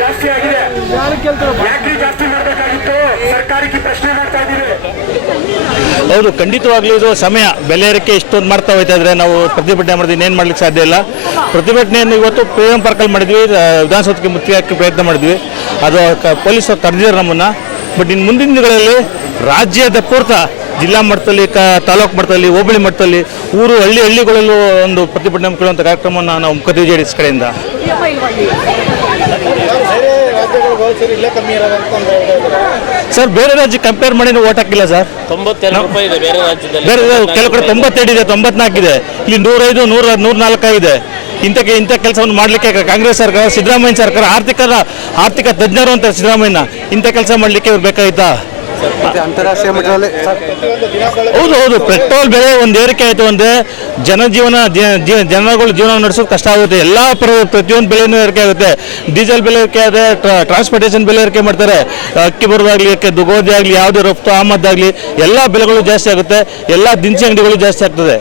ಜಾಸ್ತಿ ಆಗಿದೆ, ಯಾಕೆ ಜಾಸ್ತಿ ಮಾಡಬೇಕಾಗಿತ್ತು ಸರ್ಕಾರಕ್ಕೆ ಪ್ರಶ್ನೆ ಮಾಡ್ತಾ ಇದ್ದೀವಿ. ಹೌದು, ಖಂಡಿತವಾಗ್ಲೂ ಇದು ಸಮಯ. ಬೆಲೆ ಏರಿಕೆ ಇಷ್ಟೊಂದು ಮಾಡ್ತಾ ಹೋಗ್ತಾ ಇದ್ರೆ ನಾವು ಪ್ರತಿಭಟನೆ ಮಾಡಿದ್ವಿ, ಇನ್ನೇನು ಮಾಡ್ಲಿಕ್ಕೆ ಸಾಧ್ಯ ಇಲ್ಲ. ಪ್ರತಿಭಟನೆಯನ್ನು ಇವತ್ತು ಪ್ರೀಡಂ ಪಾರ್ಕಲ್ಲಿ ಮಾಡಿದ್ವಿ, ವಿಧಾನಸೌಧಕ್ಕೆ ಮುತ್ತಿಗೆ ಪ್ರಯತ್ನ ಮಾಡಿದ್ವಿ. ಅದು ಪೊಲೀಸರು ಕರೆದಿದ್ದಾರೆ ನಮ್ಮನ್ನು. ಬಟ್ ಇನ್ನು ಮುಂದಿನ ದಿನಗಳಲ್ಲಿ ರಾಜ್ಯದ ಪೂರ್ತ ಜಿಲ್ಲಾ ಮಟ್ಟದಲ್ಲಿ, ತಾಲೂಕು ಮಟ್ಟದಲ್ಲಿ, ಹೋಬಳಿ ಮಟ್ಟದಲ್ಲಿ, ಊರು ಹಳ್ಳಿಗಳಲ್ಲೂ ಒಂದು ಪ್ರತಿಭಟನೆ ಹಮ್ಮಿಕೊಳ್ಳುವಂಥ ಕಾರ್ಯಕ್ರಮವನ್ನು ನಾವು ಮುಖದ JDS ಕಡೆಯಿಂದ. ಸರ್, ಬೇರೆ ರಾಜ್ಯ ಕಂಪೇರ್ ಮಾಡಿ ಓಟ್ ಹಾಕಿಲ್ಲ ಸರ್. 92 ರೂಪಾಯಿ ಇದೆ ಬೇರೆ ರಾಜ್ಯದಲ್ಲಿ, ಬೇರೆ ಕೆಲವು ಕಡೆ 92 ಇದೆ, 94 ಇದೆ, ಇಲ್ಲಿ 105, 104 ಇದೆ. ಇಂಥ ಕೆಲಸವನ್ನು ಮಾಡಲಿಕ್ಕೆ ಕಾಂಗ್ರೆಸ್ ಸರ್ಕಾರ, ಸಿದ್ದರಾಮಯ್ಯ ಸರ್ಕಾರ ಆರ್ಥಿಕ ತಜ್ಞರು ಅಂತ ಸಿದ್ದರಾಮಯ್ಯ, ಇಂಥ ಕೆಲಸ ಮಾಡಲಿಕ್ಕೆ ಇವ್ರು ಬೇಕಾಯ್ತಾ? ಅಂತಾರಾಷ್ಟ್ರೀಯ ಮಟ್ಟದಲ್ಲಿ ಹೌದು, ಪೆಟ್ರೋಲ್ ಬೆಲೆ ಒಂದು ಏರಿಕೆ ಆಯಿತು ಅಂದರೆ ಜನಗಳು ಜೀವನ ನಡೆಸೋದು ಕಷ್ಟ ಆಗುತ್ತೆ. ಎಲ್ಲ ಪ್ರತಿಯೊಂದು ಬೆಲೆನೂ ಏರಿಕೆ ಆಗುತ್ತೆ. ಡೀಸೆಲ್ ಬೆಲೆ ಏರಿಕೆ ಆಗುತ್ತೆ, ಟ್ರಾನ್ಸ್ಪೋರ್ಟೇಷನ್ ಬೆಲೆ ಏರಿಕೆ ಮಾಡ್ತಾರೆ. ಅಕ್ಕಿ ಬರೋದಾಗಲಿ, ಗೋಧಿ ಆಗಲಿ, ಯಾವುದೇ ರಫ್ತು ಆಮದಾಗಲಿ ಎಲ್ಲ ಬೆಲೆಗಳು ಜಾಸ್ತಿ ಆಗುತ್ತೆ. ಎಲ್ಲ ದಿನಸಿ ಅಂಗಡಿಗಳು ಜಾಸ್ತಿ ಆಗ್ತದೆ.